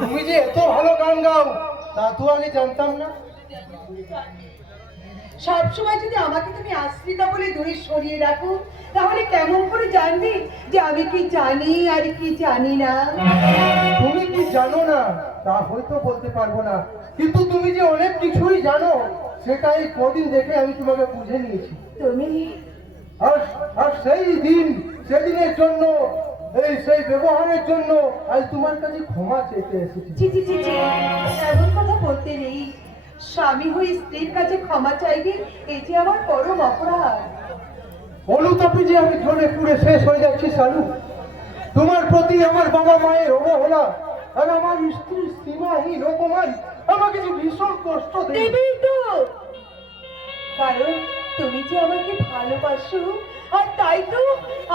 তুমি যে এত ভালো গান গাও তা তো আগে জানতাম না। সবসময় যদি আমাকে তুমি আশ্রিতা বলে দূরে সরিয়ে রাখো, তাহলে কেমন করে জানবি যে আমি কি জানি আর কি জানি না? তুমি কি জানো না তা হয়তো বলতে পারবো না, কিন্তু তুমি যে অনেক কিছুই জানো সেটাই কদিন দেখে আমি তোমাকে বুঝে নিয়েছি। তুমি আর আর সেদিনের জন্য, সেই ব্যবহারের জন্য আজ তোমার কাছে ক্ষমা চেতে এসেছি। ছি ছি ছি ছি, এমন কথা বলতে নেই। স্বামী হয়ে স্ত্রীর কাছে ক্ষমা চাইবে, এই যে আমার পরম অপরাধ। অনুতাপে যে আমি জ্বলে পুড়ে শেষ হয়ে যাচ্ছি শালু। তোমার প্রতি আমার বাবা মায়ের অবহেলা আর আমার স্ত্রীর সীমাহীন অপমান আমাকে যে ভীষণ কষ্ট দেবেই তো, কারণ তুমি যে আমাকে ভালোবাসো, আর তাই তো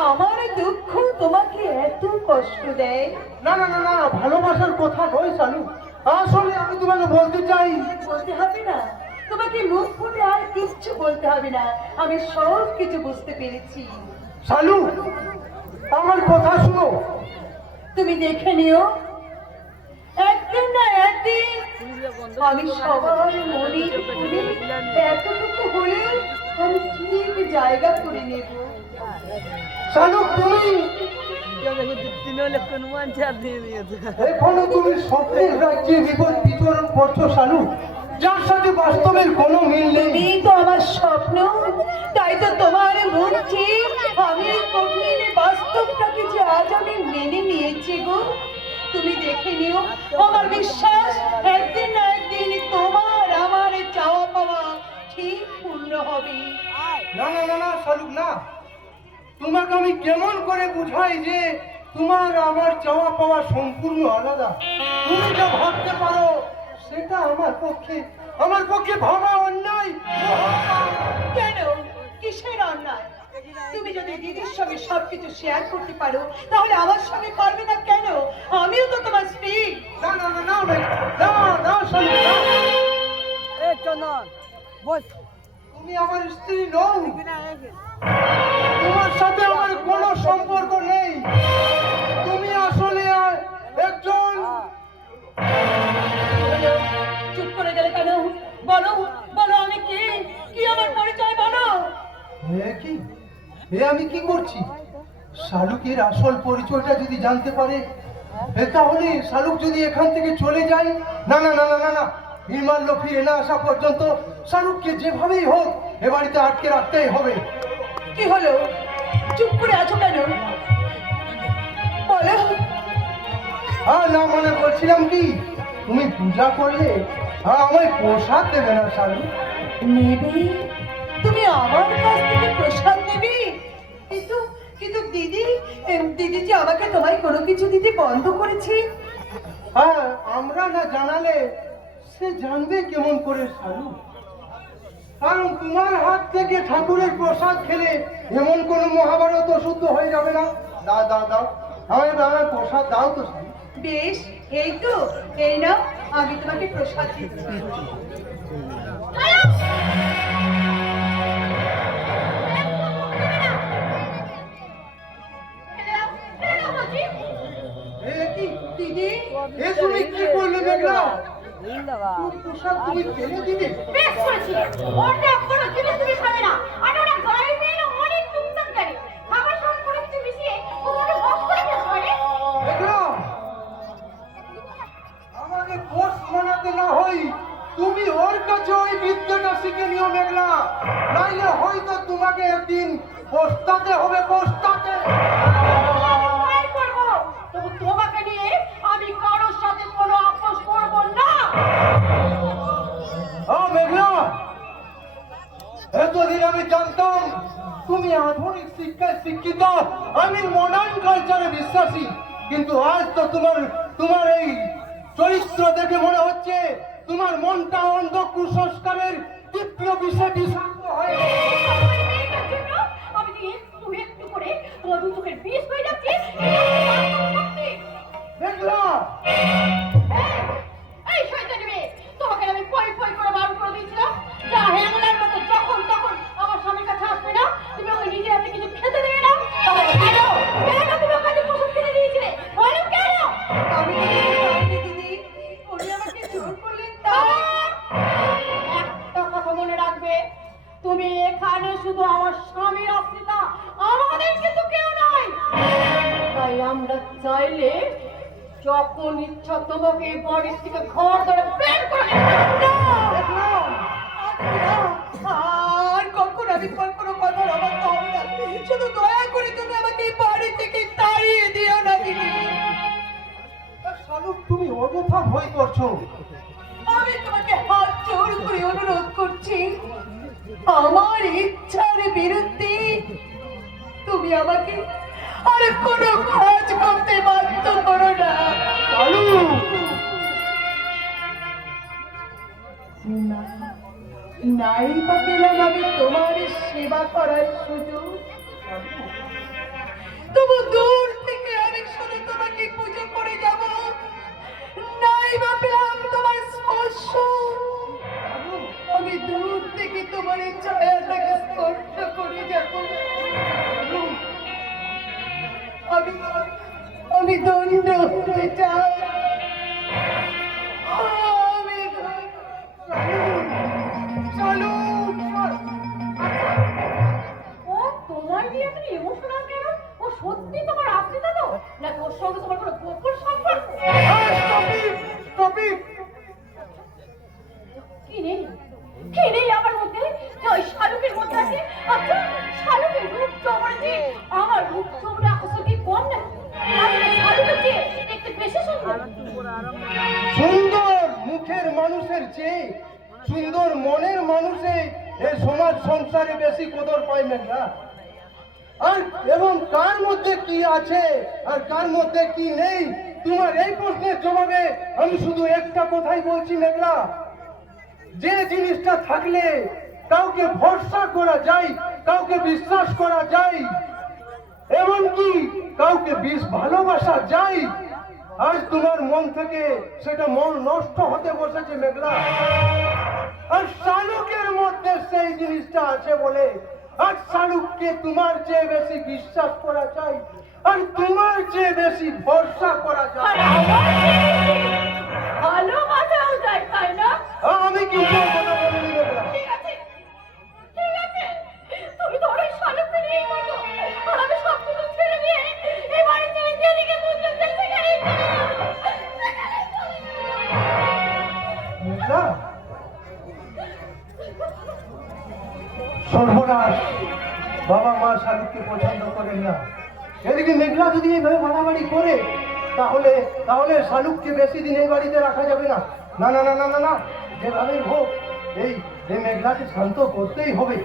আমার দুঃখ তোমাকে এত কষ্ট দেয়। না না না না, ভালোবাসার কথা নয় শালু। আসলে আমি তোমাকে বলতে চাই। বলতে হবে না, তোমাকে মুখ ফুটে আর কিচ্ছু বলতে হবে না, আমি সব কিছু বুঝতে পেরেছি। শালু, আমার কথা শুনো। তুমি দেখে নিও, একদিন না একদিন আমি সবার মনে এতটুকু হলে আমি ঠিক জায়গা করে নেব। শালু, তুমি এখনো তুমি স্বপ্নের রাজ্যে বিচরণ করছো শালু, যার সাথে বাস্তবের কোনো মিল নেই। তুমি তো আমার স্বপ্ন, তাই তো তোমার মন চেয়ে আমি কঠিন বাস্তবটাকে যে আজ আমি মেনে নিয়েছি গো। তুমি দেখে নিও, আমার বিশ্বাস একদিন না একদিন তোমার আমার চাওয়া পাওয়া ঠিক পূর্ণ হবে। না না না না শালু, না। তোমাকে আমি কেমন করে বুঝাই যে তোমার আমার চাওয়া পাওয়া সম্পূর্ণ আলাদা? তুমি যা ভাবতে পারো সেটা আমার পক্ষে ভাবা অন্যায়। কেন, কিসের অন্যায়? তুমি যদি দিদির সঙ্গে সবকিছু শেয়ার করতে পারো, তাহলে আমার সঙ্গে পারবে না কেন? আমিও তো তোমার স্ত্রী। না না না না না না শালু, না। তুমি আমার স্ত্রী নও। তোমার সাথে আমার কোনো সম্পর্ক নেই। তুমি আসলে একজন। চুপ করে গেলে কেন? বলো বলো, আমি কে, কি আমার পরিচয় বলো। আমি কি করছি? শালুকের আসল পরিচয়টা যদি জানতে পারে, তাহলে শালুক যদি এখান থেকে চলে যায়, না না না না না না, হিমাল্য ফিরে না আসা পর্যন্ত শালুককে যেভাবেই হোক এ বাড়িতে আটকে রাখতেই হবে। কি হলো, চুপ করে আছো কেন? বলো। না, মানে বলছিলাম কি, তুমি পূজা করলে আমায় প্রসাদ দেবে না শালু? নেবে? তুমি আমার কাছ থেকে প্রসাদ নেবে? কিন্তু কিন্তু দিদি, দিদি যে আমাকে তোমায় কোনো কিছু দিতে বন্ধ করেছে। আমরা না জানালে সে জানবে কেমন করে শালু? কারণ তোমার হাত থেকে ঠাকুরের প্রসাদ খেলে এমন কোন মহাভারত অশুদ্ধ হয়ে যাবে না। দাও দাও দাও, আমার প্রসাদ দাও তো শালু। বেশ, এই তো, এই নাও, আমি তোমাকে প্রসাদ দিচ্ছি। দিদি, তুমি কি করলে মেঘনা? প্রসাদ তুমি ফেলে দিলে? বেশ করেছি, ওটা কোনো জিনিস তুমি খাবে না, আর ওটা গায়ে মেয়ে অনেক টুকটাক করে খাবার সঙ্গে কোনো কিছু মিশিয়ে তোমাকে বস করে খেতে পারে। মেঘনা, আমাকে কোর্স বানাতে না হই, তুমি ওর কাছে ওই বিদ্যাটা শিখে নিও মেঘনা, নাইলে হয়তো তোমাকে একদিন পস্তাতে হবে, পস্তাতে। তাই করবো, তবু তোমাকে নিয়ে আমি কারোর সাথে কোনো আপোষ করবো না। মেঘনা, এতদিন আমি জানতাম তুমি আধুনিক শিক্ষায় শিক্ষিত, আমি মডার্ন কালচারে বিশ্বাসী, কিন্তু আজ তো তোমার এই চরিত্র দেখে মনে হচ্ছে তোমার মনটা অন্ধ কুসংস্কারের তীব্র বিষে বিষাক্ত হয়ে আমি যে একটু একটু করে তোমার দু চোখের বিষ হয়ে যাচ্ছি। মেঘনা। এই শয়তানি মেয়ে, তোমাকে আমি পই পই করে বারণ করে দিয়েছিলাম, যা হ্যাংলার মতো যখন তখন আমার স্বামীর কাছে আসবে না, তুমি ওকে নিজে হাতে কিছু খেতে দেবে না। কেন কেন তুমি ওকে প্রসাদ খেতে দিয়েছিলে? বলো কেন? চাইলে যখন ইচ্ছা তোমাকে এই বাড়ির থেকে ঘর ধরে বের করে আর কখন আমি কোনো কথা আমার হবে না, শুধু দয়া করে তুমি আমাকে এই বাড়ি থেকে তাড়িয়ে দিও না দিদি। শালুক, তুমি অযথা ভয় করছো। আমি তোমাকে হাত জোর করে অনুরোধ করছি, আমার ইচ্ছার বিরুদ্ধে তুমি আমাকে আর কোনো কাজ করতে বাধ্য করো না। শালুক, নাই বা পেলাম আমি তোমার সেবা করার সুযোগ, তবু দূর থেকে আমি শুধু তোমাকে পুজো করে যাব। নাই বা পেলাম তোমার স্পর্শ, আমি দূর থেকে তোমার এই ছায়াটাকে স্পর্শ করে যাব। আমি দণ্ড হতে চাই। আমি শালুক, ও তোমার বিয়ে তুমি ইমোশনাল কেন? ও সত্যি তোমার আশ্রিত তো, না ওর সঙ্গে তোমার কোনো গোপন সম্পর্ক? stop it! কি নেই আমার মধ্যে যে ওই শালুকের মধ্যে আছে? আচ্ছা, শালুকের রূপ চমড়ে আমার রূপ চমড়ে আসলে কি কম না? আমি শালুকের চেয়ে দেখতে বেশি সুন্দর। সুন্দর মুখের মানুষের চেয়ে সুন্দর মনের মানুষে এই সমাজ সংসারে বেশি কদর পায় না। আর এবং কার মধ্যে কি আছে আর কার মধ্যে কি নেই, তোমার এই প্রশ্নের জবাবে আমি শুধু একটা কথাই বলছি মেঘলা, যে জিনিসটা থাকলে কাউকে ভরসা করা যায়, কাউকে বিশ্বাস করা যায়, এমনকি কাউকে ভালোবাসা যায়, আজ তোমার মন থেকে সেটা মন নষ্ট হতে বসেছে মেঘলা। আর শালুকের মধ্যে সেই জিনিসটা আছে বলে আজ শালুককে তোমার চেয়ে বেশি বিশ্বাস করা যায় আর তোমার চেয়ে বেশি ভরসা করা আর যায়। ভালোবাসাও যায়, তাই না? আমি কিন্তু এই কথা বলিনি মেঘলা। ঠিক আছে, তুমি তো ওই শালুককে নিয়েই বলো, আর আমি সব কিছু ছেড়ে দিয়ে এই বাড়ি ছেড়ে যেদিকে বুঝতে সেখানেই মেঘলা, সর্বনাশ, বাবা মা শালুককে পছন্দ করেন না। এদিকে মেঘলা যদি এইভাবে বাড়াবাড়ি করে তাহলে তাহলে শালুককে বেশি দিন এই বাড়িতে রাখা যাবে না। না না না না না না, যেভাবেই হোক এই মেঘলাকে শান্ত করতেই হবে।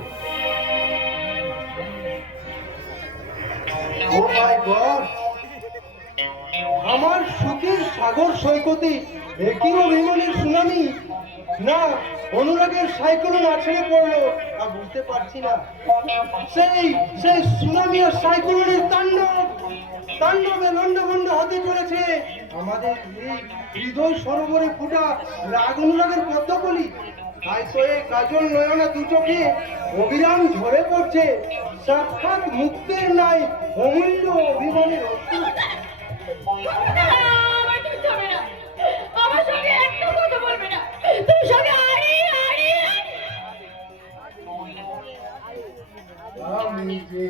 ও মাই গড, আমার সুখের সাগর সৈকতে একই বিমানের সুনামি, না অনুরাগের সাইক্লোন আছড়ে পড়লো, আর বুঝতে পারছি না। সেই সেই সুনামি আর সাইক্লোনের তাণ্ডবে লন্ডভন্ড হতে চলেছে আমাদের এই হৃদয় সরোবরে ফুটা রাগ অনুরাগের পদ্মকলি। তাই তো এই কাজল নয়না দু চোখে অবিরাম ঝরে পড়ছে সাক্ষাৎ মুক্তের নাই অমূল্য অভিমানের অশ্রু। আমার তুমি যাবে না, আমার সঙ্গে একটা কথা বলবে না, তুমি সঙ্গে আমি যে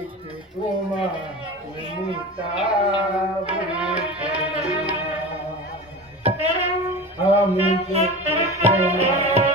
তোমার তুমি তা বুঝি না। আমি যে তোমার